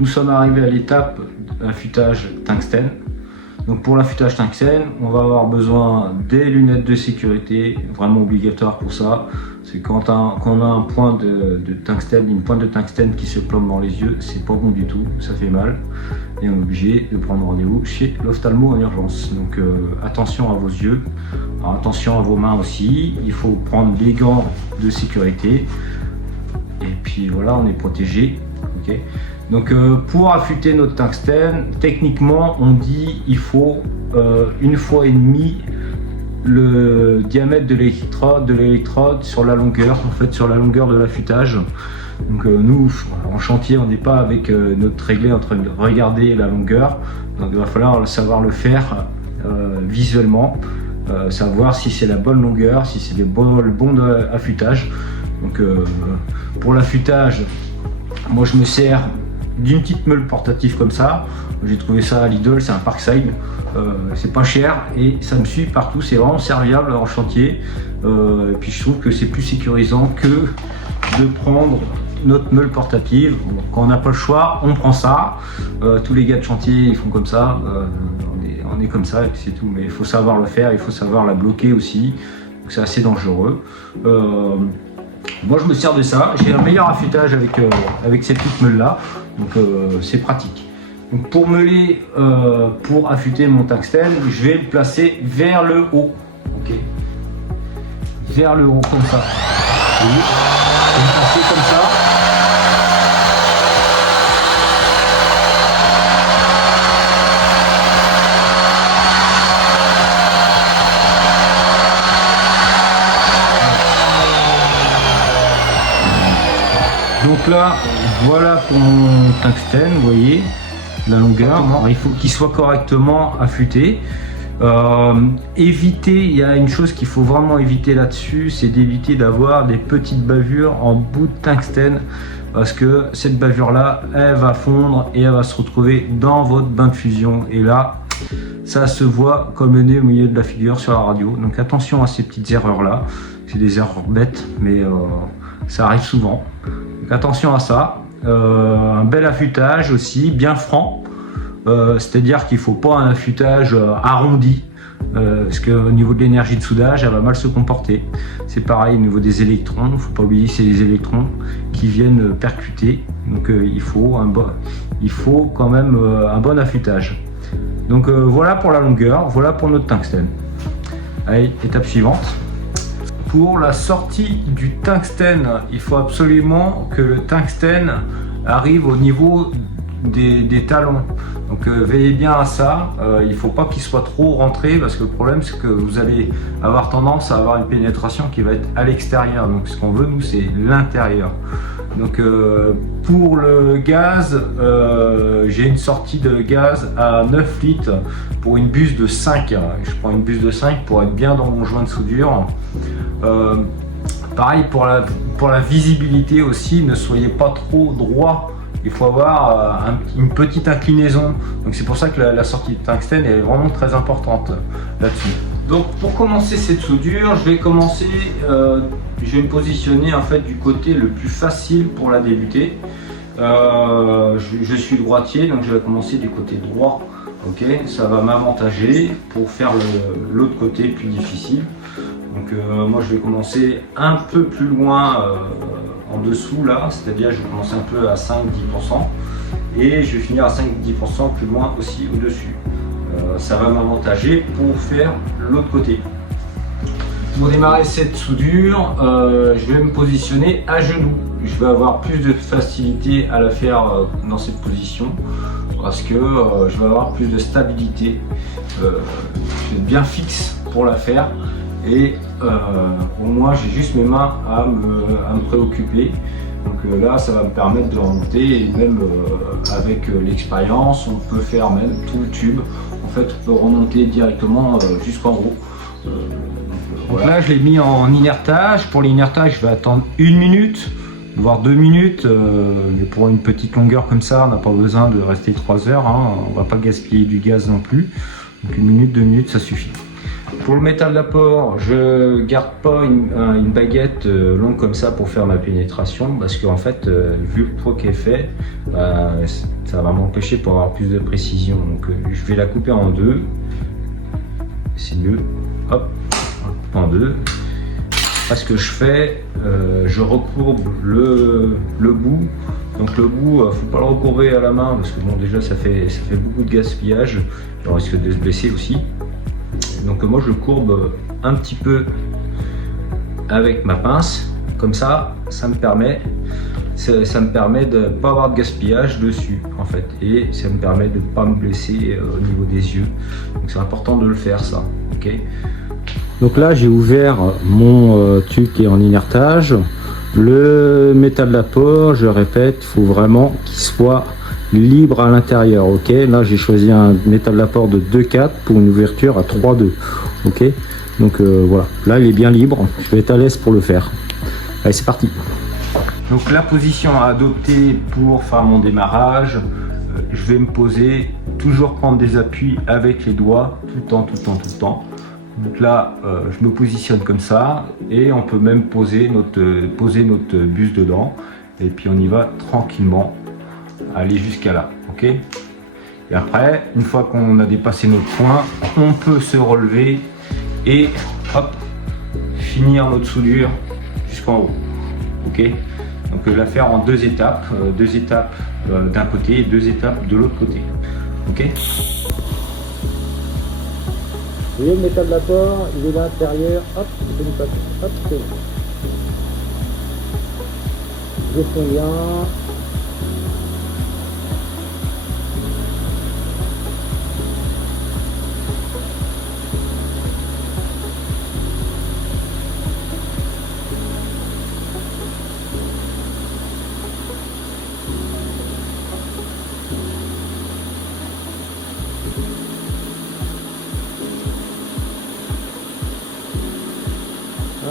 nous sommes arrivés à l'étape affûtage tungstène. Donc pour l'affûtage tungstène, on va avoir besoin des lunettes de sécurité, vraiment obligatoire pour ça. C'est quand on a un point de tungstène, une pointe de tungstène qui se plombe dans les yeux, c'est pas bon du tout, ça fait mal. Et on est obligé de prendre rendez-vous chez l'ophtalmo en urgence. Donc attention à vos yeux, alors, attention à vos mains aussi. Il faut prendre des gants de sécurité. Et puis voilà, on est protégé. Okay. Donc pour affûter notre tungstène, techniquement on dit il faut 1,5 fois le diamètre de l'électrode sur la longueur, en fait sur la longueur de l'affûtage. Donc nous en chantier on n'est pas avec notre réglé en train de regarder la longueur, donc il va falloir savoir le faire visuellement, savoir si c'est la bonne longueur, si c'est le bon affûtage. Donc pour l'affûtage, moi je me sers d'une petite meule portative comme ça. J'ai trouvé ça à Lidl, c'est un Parkside, c'est pas cher et ça me suit partout, c'est vraiment serviable en chantier. Et puis je trouve que c'est plus sécurisant que de prendre notre meule portative. Bon, quand on n'a pas le choix, on prend ça. Tous les gars de chantier ils font comme ça, on est comme ça et puis c'est tout. Mais il faut savoir le faire, il faut savoir la bloquer aussi, c'est assez dangereux. Moi je me sers de ça, j'ai un meilleur affûtage avec cette petite meule là, donc c'est pratique. Donc pour meuler, pour affûter mon tungstène, je vais le placer vers le haut, ok, vers le haut comme ça. Oui. Je vais le placer comme ça. Donc là, voilà pour mon tungstène, vous voyez, la longueur. Alors, il faut qu'il soit correctement affûté. Éviter, il y a une chose qu'il faut vraiment éviter là-dessus, c'est d'éviter d'avoir des petites bavures en bout de tungstène, parce que cette bavure-là, elle va fondre et elle va se retrouver dans votre bain de fusion. Et là, ça se voit comme le nez au milieu de la figure sur la radio. Donc attention à ces petites erreurs-là. C'est des erreurs bêtes, mais ça arrive souvent. Donc attention à ça. Un bel affûtage aussi, bien franc. C'est-à-dire qu'il ne faut pas un affûtage arrondi, parce qu'au niveau de l'énergie de soudage, elle va mal se comporter. C'est pareil au niveau des électrons, il ne faut pas oublier que c'est les électrons qui viennent percuter. Donc il faut quand même un bon affûtage. Donc voilà pour la longueur, voilà pour notre tungstène. Allez, étape suivante. Pour la sortie du tungstène, il faut absolument que le tungstène arrive au niveau des talons. Donc veillez bien à ça, il ne faut pas qu'il soit trop rentré, parce que le problème c'est que vous allez avoir tendance à avoir une pénétration qui va être à l'extérieur. Donc ce qu'on veut nous c'est l'intérieur. Donc pour le gaz, j'ai une sortie de gaz à 9 litres pour une buse de 5. Je prends une buse de 5 pour être bien dans mon joint de soudure. Pareil pour la visibilité aussi, ne soyez pas trop droit. Il faut avoir une petite inclinaison. Donc c'est pour ça que la sortie de tungstène est vraiment très importante là-dessus. Donc pour commencer cette soudure, je vais me positionner en fait du côté le plus facile pour la débuter. Je suis droitier, donc je vais commencer du côté droit. Ok, ça va m'avantager pour faire l'autre côté plus difficile. Donc moi je vais commencer un peu plus loin en dessous là, c'est-à-dire je vais commencer un peu à 5-10% et je vais finir à 5-10% plus loin aussi au-dessus. Ça va m'avantager pour faire l'autre côté. Pour démarrer cette soudure, je vais me positionner à genoux. Je vais avoir plus de facilité à la faire dans cette position parce que je vais avoir plus de stabilité. Je vais être bien fixe pour la faire. Et au moins j'ai juste mes mains à me préoccuper. Donc là ça va me permettre de remonter, et même avec l'expérience on peut faire même tout le tube. En fait on peut remonter directement jusqu'en haut. Voilà. Là je l'ai mis en inertage. Pour l'inertage je vais attendre 1 minute voire 2 minutes, mais pour une petite longueur comme ça on n'a pas besoin de rester 3 heures, hein. On va pas gaspiller du gaz non plus. Donc 1 minute, 2 minutes ça suffit. Pour le métal d'apport, je garde pas une baguette longue comme ça pour faire ma pénétration parce qu'en fait, vu le poids qu'elle fait, ça va m'empêcher pour avoir plus de précision. Donc je vais la couper en deux, c'est mieux. Hop, en deux. Là, ce que je fais, je recourbe le bout. Donc le bout, faut pas le recourber à la main parce que bon, déjà ça fait beaucoup de gaspillage. On risque de se blesser aussi. Donc moi je courbe un petit peu avec ma pince, comme ça, ça me permet de ne pas avoir de gaspillage dessus en fait, et ça me permet de ne pas me blesser au niveau des yeux. Donc c'est important de le faire ça, ok. Donc là j'ai ouvert mon tube qui est en inertage. Le métal d'apport, je répète, il faut vraiment qu'il soit libre à l'intérieur, ok. Là j'ai choisi un métal d'apport de 2,4 pour une ouverture à 3,2, ok. Donc voilà, là il est bien libre, je vais être à l'aise pour le faire. Allez, c'est parti. Donc la position à adopter pour faire mon démarrage, je vais me poser, toujours prendre des appuis avec les doigts, tout le temps. Donc là, je me positionne comme ça, et on peut même poser notre bus dedans, et puis on y va tranquillement, aller jusqu'à là, ok. Et après, une fois qu'on a dépassé notre point, on peut se relever et hop, finir notre soudure jusqu'en haut, ok. Donc la faire en deux étapes d'un côté et 2 étapes de l'autre côté, ok. Vous voyez le métal d'apport, il est à l'intérieur, hop, c'est une passe, hop, c'est bon. Je fais bien.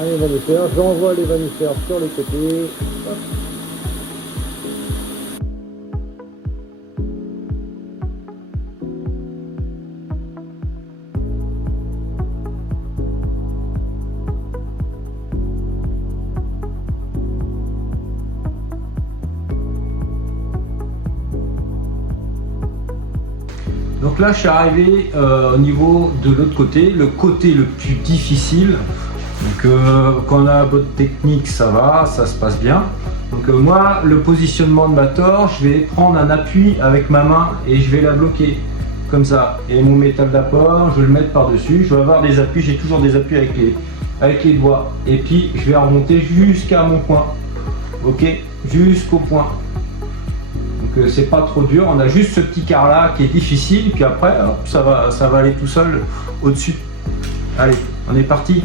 Allez, vanisseurs, j'envoie les vanisseurs sur les côtés. Hop. Donc là je suis arrivé au niveau de l'autre côté, le côté le plus difficile. Donc quand on a la bonne technique, ça va, ça se passe bien. Donc moi, le positionnement de ma torche, je vais prendre un appui avec ma main et je vais la bloquer comme ça. Et mon métal d'apport, je vais le mettre par-dessus. Je vais avoir des appuis, j'ai toujours des appuis avec les doigts. Et puis je vais remonter jusqu'à mon point. Ok, jusqu'au point. Donc c'est pas trop dur, on a juste ce petit quart là qui est difficile. Puis après, hop, ça va aller tout seul au-dessus. Allez, on est parti.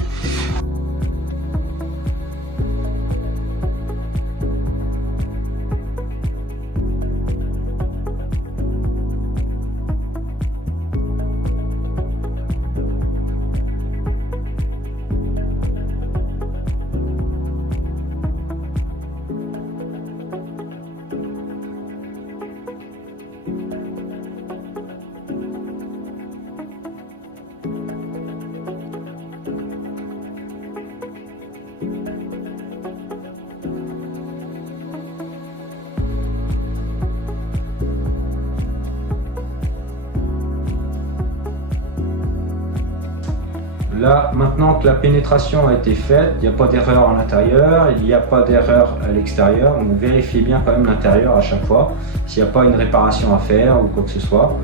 Là, maintenant que la pénétration a été faite, il n'y a pas d'erreur à l'intérieur, il n'y a pas d'erreur à l'extérieur. Donc vérifiez bien quand même l'intérieur à chaque fois, s'il n'y a pas une réparation à faire ou quoi que ce soit.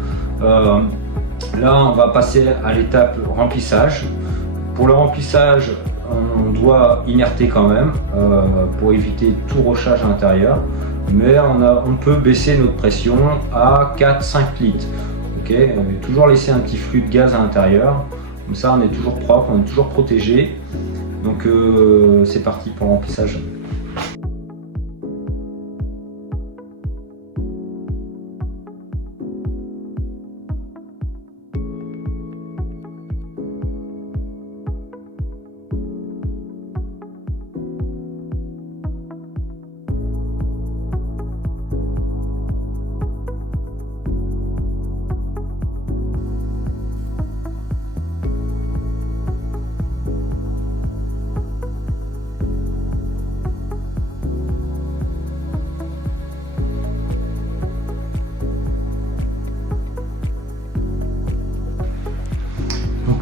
Là, on va passer à l'étape remplissage. Pour le remplissage, on doit inerter quand même pour éviter tout rochage à l'intérieur. Mais on peut baisser notre pression à 4-5 litres. Okay, toujours laisser un petit flux de gaz à l'intérieur. Comme ça, on est toujours propre, on est toujours protégé. Donc c'est parti pour le remplissage.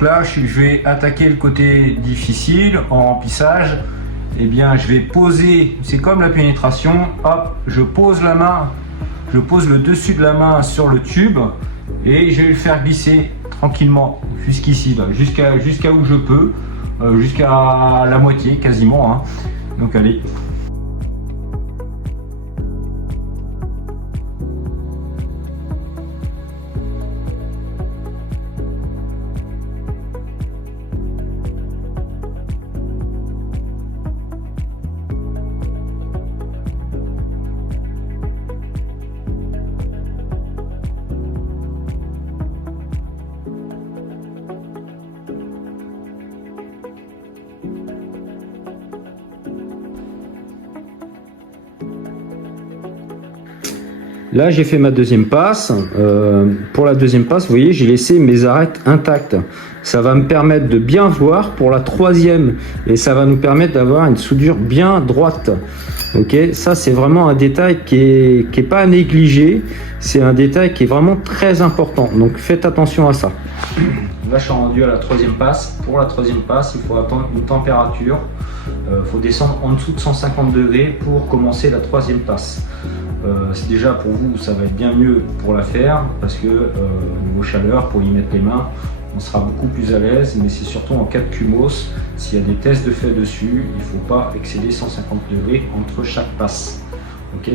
Donc là, je vais attaquer le côté difficile en remplissage. Eh bien, je vais poser, c'est comme la pénétration, hop, je pose la main, je pose le dessus de la main sur le tube et je vais le faire glisser tranquillement jusqu'ici, jusqu'à où je peux, jusqu'à la moitié quasiment, hein. Donc allez. Là, j'ai fait ma deuxième passe. Pour la deuxième passe, vous voyez, j'ai laissé mes arêtes intactes. Ça va me permettre de bien voir pour la troisième et ça va nous permettre d'avoir une soudure bien droite. Ok, ça c'est vraiment un détail qui est pas à négliger. C'est un détail qui est vraiment très important. Donc faites attention à ça. Là, je suis rendu à la troisième passe. Pour la troisième passe, il faut attendre une température. Il faut descendre en dessous de 150 degrés pour commencer la troisième passe. C'est déjà pour vous, ça va être bien mieux pour la faire parce que niveau chaleur, pour y mettre les mains, on sera beaucoup plus à l'aise. Mais c'est surtout en cas de cumos, s'il y a des tests de fait dessus, il ne faut pas excéder 150 degrés entre chaque passe. Ok,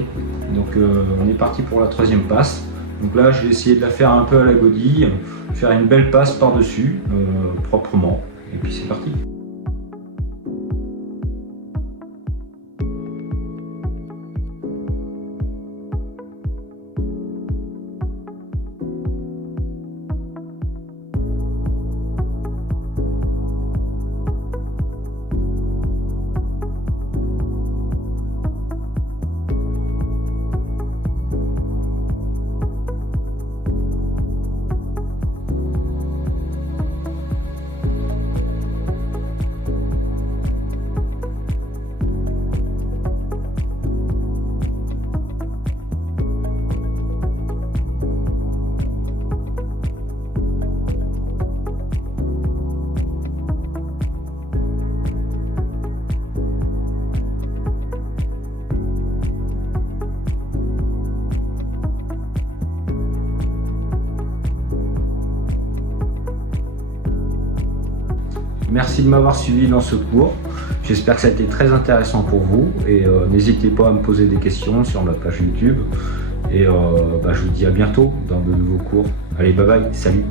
donc on est parti pour la troisième passe. Donc là, je vais essayer de la faire un peu à la godille, faire une belle passe par-dessus, proprement. Et puis c'est parti. Merci de m'avoir suivi dans ce cours. J'espère que ça a été très intéressant pour vous et n'hésitez pas à me poser des questions sur ma page YouTube. Et je vous dis à bientôt dans de nouveaux cours. Allez, bye bye, salut!